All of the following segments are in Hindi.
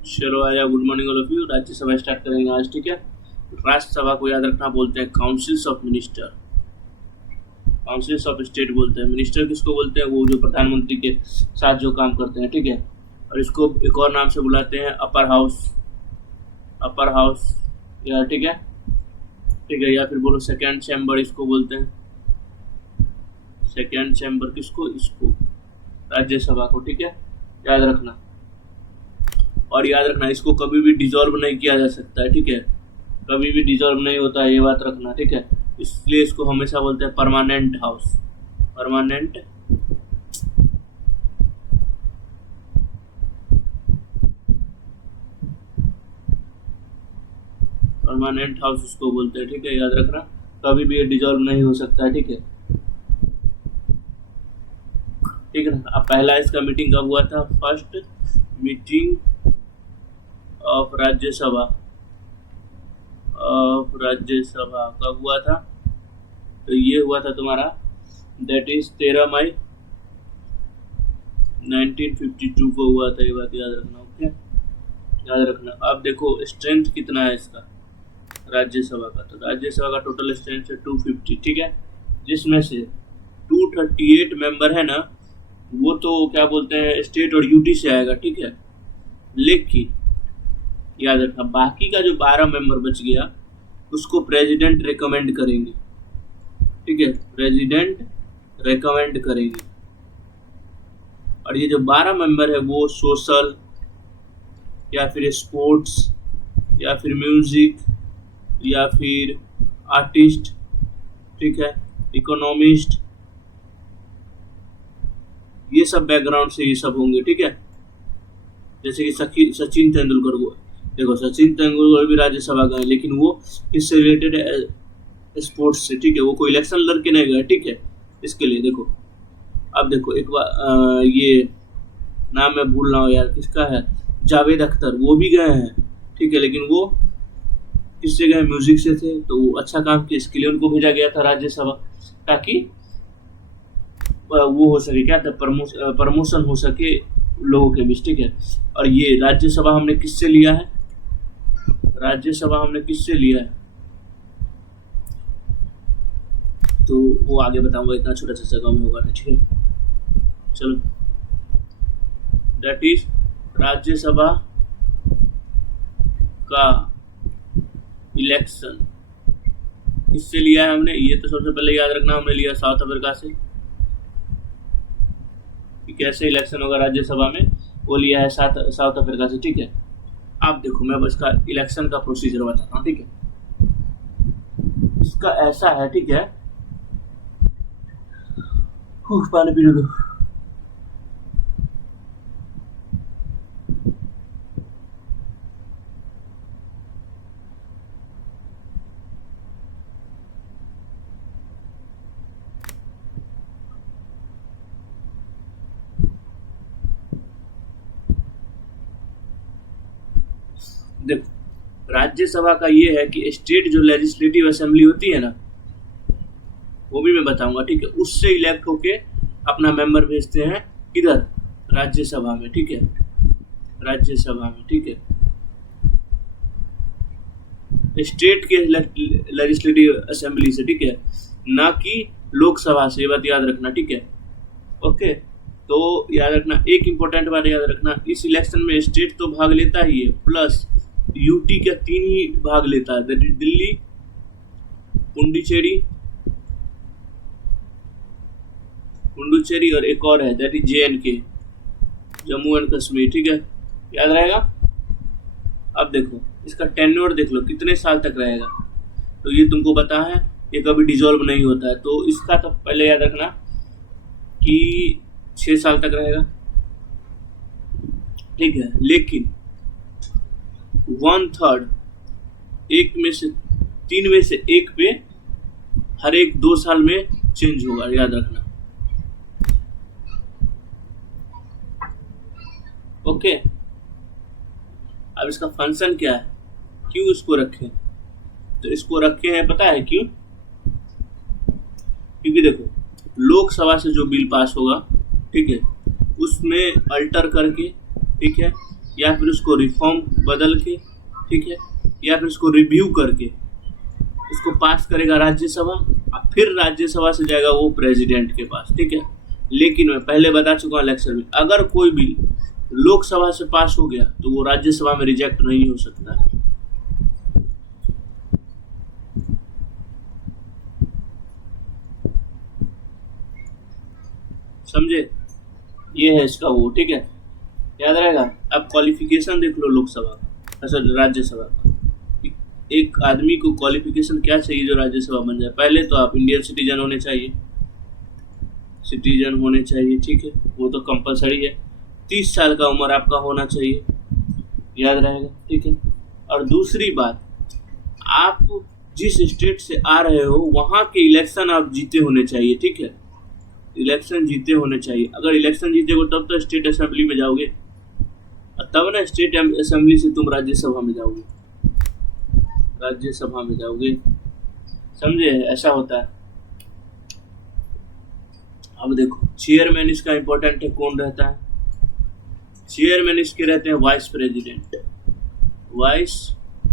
चलो आया, good morning all of you. Rajya Sabha start करेंगे आज, ठीक है। राज्यसभा को याद रखना बोलते हैं councils of minister, councils of state बोलते हैं। मिनिस्टर किसको बोलते हैं? वो जो प्रधानमंत्री के साथ जो काम करते हैं, ठीक है। और इसको एक और नाम से बुलाते हैं अपर हाउस, अपर हाउस या ठीक है, ठीक है। या फिर बोलो सेकेंड चैम्बर इसको बोलते हैं, सेकेंड चैम्बर किसको? इसको, राज्यसभा को, ठीक है। याद रखना, और याद रखना इसको कभी भी डिसॉल्व नहीं किया जा सकता है, ठीक है। कभी भी डिसॉल्व नहीं होता है, ये बात रखना, ठीक है। इसलिए इसको हमेशा बोलते हैं permanent house, permanent permanent house इसको बोलते हैं, ठीक है। याद रखना कभी भी ये डिसॉल्व नहीं हो सकता है, ठीक है, ठीक है ना। अब पहला इसका मीटिंग कब हुआ था? First meeting of Rajya Sabha, of Rajya Sabha कब हुआ था? तो ये हुआ था तुम्हारा, दैट इज 13 मई 1952 को हुआ था। ये बात याद रखना, ओके, याद रखना। अब देखो स्ट्रेंथ कितना है इसका राज्यसभा का, तो राज्यसभा का टोटल स्ट्रेंथ है 250, ठीक है। जिसमें से 238 मेंबर है ना, वो तो क्या बोलते हैं स्टेट और यूटी से आएगा, ठीक है। लेकिन याद रखना बाकी का जो 12 मेंबर बच गया उसको प्रेसिडेंट रेकमेंड करेंगे, ठीक है, प्रेसिडेंट रेकमेंड करेंगे। और ये जो 12 मेंबर है वो सोशल या फिर स्पोर्ट्स या फिर म्यूजिक या फिर आर्टिस्ट, ठीक है, इकोनॉमिस्ट, ये सब बैकग्राउंड से ये सब होंगे, ठीक है। जैसे कि सचिन तेंदुलकर, वो देखो सचिन तेंदुलकर भी राज्यसभा गए, लेकिन वो किससे रिलेटेड है? स्पोर्ट्स से, ठीक है। वो कोई इलेक्शन लड़के नहीं गए, ठीक है। इसके लिए देखो, अब देखो एक बार ये नाम मैं भूल रहा हूँ यार, किसका है, जावेद अख्तर, वो भी गए हैं, ठीक है। लेकिन वो किससे गए? म्यूजिक से थे, तो वो अच्छा काम किया, इसके लिए उनको भेजा गया था राज्यसभा, ताकि वो हो सके, क्या था, प्रमोशन हो सके लोगों के बीच, ठीक है। और ये राज्यसभा हमने किससे लिया है? राज्यसभा हमने किससे लिया है? तो वो आगे बताऊंगा, इतना छोटा सा जगह में होगा, ठीक है। चलो, दैट इज राज्यसभा का इलेक्शन किससे लिया है हमने? ये तो सबसे पहले याद रखना, हमने लिया साउथ अफ्रीका से। कैसे इलेक्शन होगा राज्यसभा में, वो लिया है साउथ अफ्रीका से, ठीक है। आप देखो मैं बस का इलेक्शन का प्रोसीजर बताता हूँ, ठीक है। इसका ऐसा है, ठीक है, पानी पी लो। देखो राज्यसभा का ये है कि स्टेट जो लेजिस्लेटिव असेंबली होती है ना, वो भी मैं बताऊंगा, ठीक है। उससे इलेक्ट होके अपना मेंबर भेजते हैं किधर? राज्यसभा में, ठीक है, राज्यसभा में, ठीक है। स्टेट के लेजिस्लेटिव असेंबली से, ठीक है, ना कि लोकसभा से, ये बात याद रखना, ठीक है, ओके। तो याद रखना एक इम्पोर्टेंट बात याद रखना, इस इलेक्शन में स्टेट तो भाग लेता ही है, प्लस यूटी का 3 ही भाग लेता है, दैट इज दिल्ली, पुडुचेरी और एक और है, that is JNK, Jammu and Kashmir, ठीक है। याद रहेगा। अब देखो इसका टेन्योर देख लो कितने साल तक रहेगा, तो ये तुमको पता है ये कभी डिसॉल्व नहीं होता है, तो इसका तो पहले याद रखना कि 6 साल तक रहेगा, ठीक है। लेकिन 1/3, 3 में से 1 पे हर एक 2 साल में चेंज होगा, याद रखना, ओके। अब इसका फंक्शन क्या है, क्यों इसको रखे? तो इसको रखे हैं पता है क्यों? क्योंकि देखो लोकसभा से जो बिल पास होगा, ठीक है, उसमें अल्टर करके, ठीक है, या फिर उसको रिफॉर्म बदल के, ठीक है, या फिर उसको रिव्यू करके उसको पास करेगा राज्यसभा, और फिर राज्यसभा से जाएगा वो प्रेसिडेंट के पास, ठीक है। लेकिन मैं पहले बता चुका हूँ लेक्चर में, अगर कोई बिल लोकसभा से पास हो गया तो वो राज्यसभा में रिजेक्ट नहीं हो सकता है। समझे, ये है इसका वो, ठीक है, याद रहेगा। अब क्वालिफिकेशन देख लो लोकसभा का, अच्छा राज्यसभा का। एक आदमी को क्वालिफिकेशन क्या चाहिए जो राज्यसभा बन जाए? पहले तो आप इंडियन सिटीजन होने चाहिए, ठीक है, वो तो कंपलसरी है। 30 साल का उम्र आपका होना चाहिए, याद रहेगा, ठीक है। और दूसरी बात, आप जिस स्टेट से आ रहे हो वहाँ के इलेक्शन आप जीते होने चाहिए, ठीक है, इलेक्शन जीते होने चाहिए। अगर इलेक्शन जीतेगो तब तो स्टेट असेंबली में जाओगे, और तब ना स्टेट असेंबली से तुम राज्यसभा में जाओगे, समझे, ऐसा होता है। अब देखो चेयरमैन इसका इंपॉर्टेंट है, कौन रहता है? चेयरमैन इसके रहते हैं वाइस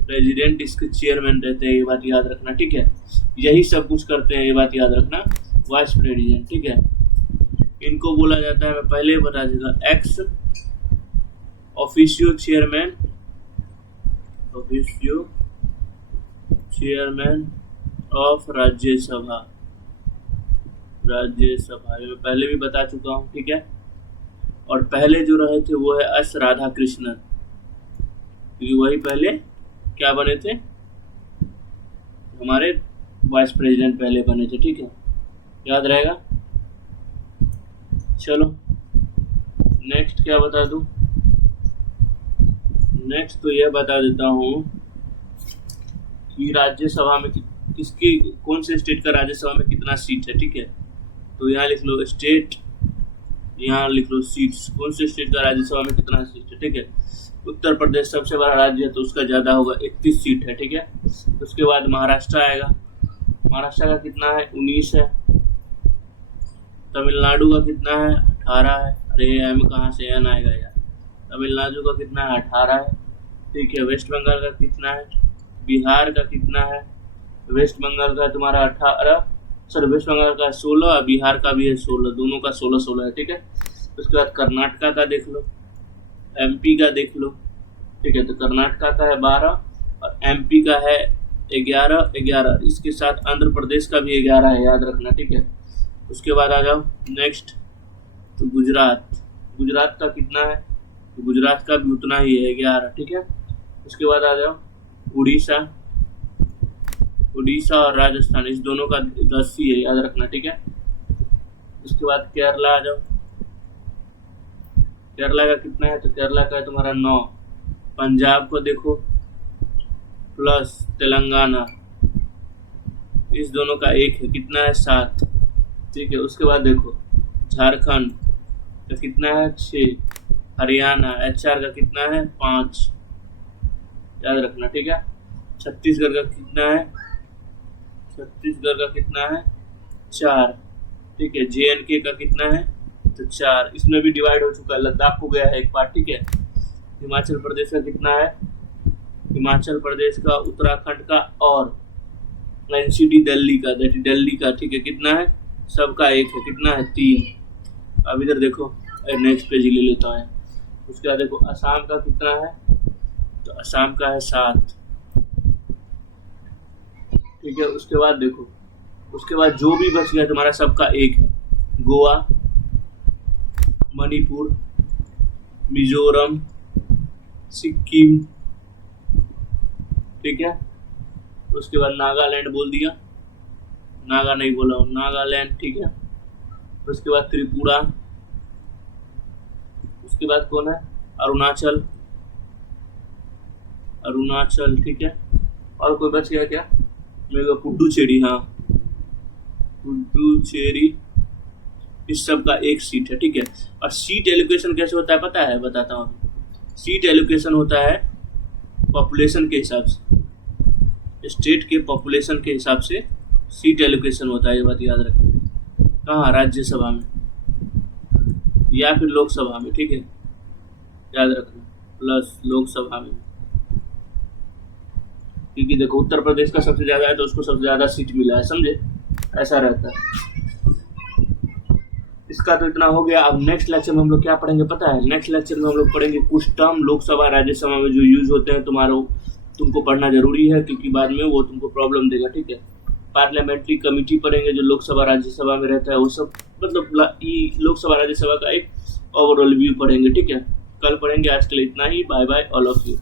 प्रेसिडेंट इसके चेयरमैन रहते हैं, ये बात याद रखना, ठीक है। यही सब कुछ करते हैं, ये बात याद रखना, वाइस प्रेसिडेंट, ठीक है। इनको बोला जाता है, मैं पहले ही बता दूंगा, ex officio chairman of Rajya Sabha, ये मैं पहले भी बता चुका हूँ, ठीक है। और पहले जो रहे थे वो है एस राधाकृष्णन, क्योंकि वही पहले क्या बने थे, हमारे वाइस प्रेसिडेंट पहले बने थे, ठीक है, याद रहेगा। चलो नेक्स्ट क्या बता दूं? नेक्स्ट तो यह बता देता हूँ कि राज्यसभा में किसकी, कौन से स्टेट का राज्यसभा में कितना सीट है, ठीक है। तो यहाँ लिख लो स्टेट, यहाँ लिख लो सीट्स, कौन से स्टेट का राज्यसभा में कितना सीट है, ठीक है। उत्तर प्रदेश सबसे बड़ा राज्य है तो उसका ज़्यादा होगा, 31 सीट है, ठीक है। उसके बाद महाराष्ट्र आएगा, महाराष्ट्र का कितना है? 19 है। तमिलनाडु का कितना है? 18 है। अरे एम कहाँ से एन आएगा यार। तमिलनाडु का कितना है? 18 है, ठीक है। वेस्ट बंगाल का कितना है? बिहार का कितना है? वेस्ट बंगाल का तुम्हारा 18, सर वेस्ट बंगाल का 16, बिहार का भी है 16, दोनों का 16-16 है, ठीक है। उसके बाद कर्नाटका का देख लो, एमपी का देख लो, ठीक है। तो कर्नाटका का है 12 और एमपी का है 11, इसके साथ आंध्र प्रदेश का भी 11 है, याद रखना, ठीक है। उसके बाद आ जाओ नेक्स्ट, तो गुजरात का कितना है? तो गुजरात का भी उतना ही है, 11, ठीक है। उसके बाद आ जाओ उड़ीसा और राजस्थान, इस दोनों का 10 ही है, याद रखना, ठीक है। उसके बाद केरला आ जाओ, केरला का कितना है? तो केरला का है तुम्हारा 9। पंजाब को देखो प्लस तेलंगाना, इस दोनों का 1 है, कितना है? 7, ठीक है। उसके बाद देखो झारखंड का कितना है? 6। हरियाणा HR का कितना है? 5, याद रखना, ठीक है। छत्तीसगढ़ का कितना है? 4, ठीक है। JNK का कितना है? तो 4, इसमें भी डिवाइड हो चुका है, लद्दाख हो गया है एक पार्ट, ठीक है। हिमाचल प्रदेश का कितना है? हिमाचल प्रदेश का, उत्तराखंड का और NCT दिल्ली का, ठीक है, कितना है? सबका 1 है, कितना है? 3। अब इधर देखो, नेक्स्ट पेज ले लेता है। उसके बाद देखो असम का कितना है? तो असम का है 7, ठीक है। उसके बाद देखो, उसके बाद जो भी बच गया तुम्हारा सबका 1 है, गोवा, मणिपुर, मिजोरम, सिक्किम, ठीक है। उसके बाद नागालैंड बोल दिया, नागा नहीं बोला, नागालैंड, ठीक है। उसके बाद त्रिपुरा, उसके बाद कौन है? अरुणाचल, ठीक है। और कोई बच गया क्या? मेरे पुडुचेरी, हाँ पुडुचेरी, इस सब का 1 सीट है, ठीक है। और सीट एलोकेशन कैसे होता है पता है? बताता हूँ। सीट एलोकेशन होता है पॉपुलेशन के हिसाब से, स्टेट के पॉपुलेशन के हिसाब से सीट एलोकेशन होता है, ये बात याद रखना। कहाँ? राज्यसभा में या फिर लोकसभा में, ठीक है, याद रखना। प्लस लोकसभा में, क्योंकि देखो उत्तर प्रदेश का सबसे ज़्यादा है तो उसको सबसे ज़्यादा सीट मिला है, समझे, ऐसा रहता है। इसका तो इतना हो गया। अब नेक्स्ट लेक्चर में हम लोग क्या पढ़ेंगे पता है? नेक्स्ट लेक्चर में हम लोग पढ़ेंगे कुछ टर्म लोकसभा राज्यसभा में जो यूज होते हैं, तुमको पढ़ना जरूरी है, क्योंकि बाद में वो तुमको प्रॉब्लम देगा, ठीक है। पार्लियामेंट्री कमिटी पढ़ेंगे जो लोकसभा राज्यसभा में रहता है, वो सब मतलब लोकसभा राज्यसभा का एक ओवरऑल व्यू पढ़ेंगे, ठीक है। कल पढ़ेंगे, आज के लिए इतना ही। Bye bye all of you.